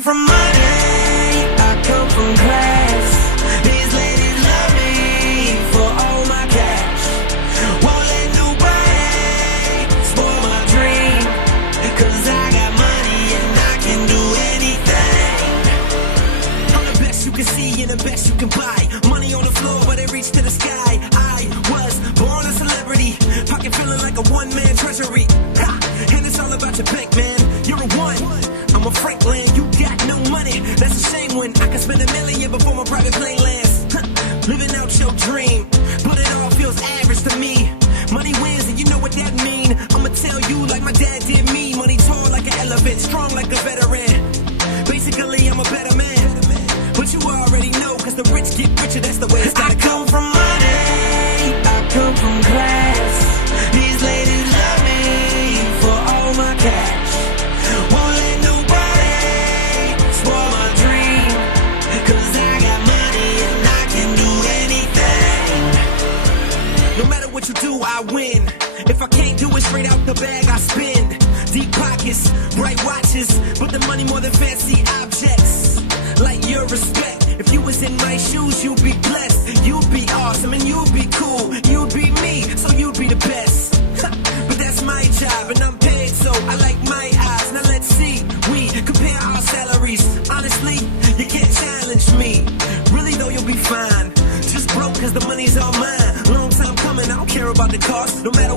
come from money, I come from class. These ladies love me for all my cash. Won't let nobody spoil my dream, 'cause I got money and I can do anything. I'm the best you can see and the best you can buy. Money on the floor but it reached to the sky. I was born a celebrity, pocket feeling like a one-man treasury. Ha! And it's all about your bank, man. You're a one, I'm a Franklin. You got no money, that's a shame when I can spend $1 million before my private plane lands. Living out your dream, but it all feels average to me. Money wins and you know what that mean. I'ma tell you like my dad did me. Money tall like an elephant, strong like a veteran. Basically I'm a better man, but you already know, 'cause the rich get richer, that's the way it's gotta come from money, I come from class. These ladies love me for all my cash. Won't let nobody spoil my dream, 'cause I got money and I can do anything. No matter what you do, I win. If I can't do it straight out the bag, I spend. Deep pockets, bright watches, but the money more than fancy objects. Like your respect, if you was in my shoes, you'd be blessed. You'd be awesome and you'd be cool. You'd be me, so you'd be the best. But that's my job and I'm paid, so I like my odds. Now let's see, we compare our salaries. Honestly, you can't challenge me. Really though, you'll be fine. Just broke 'cause the money's all mine. Long time coming, I don't care about the cost. No matter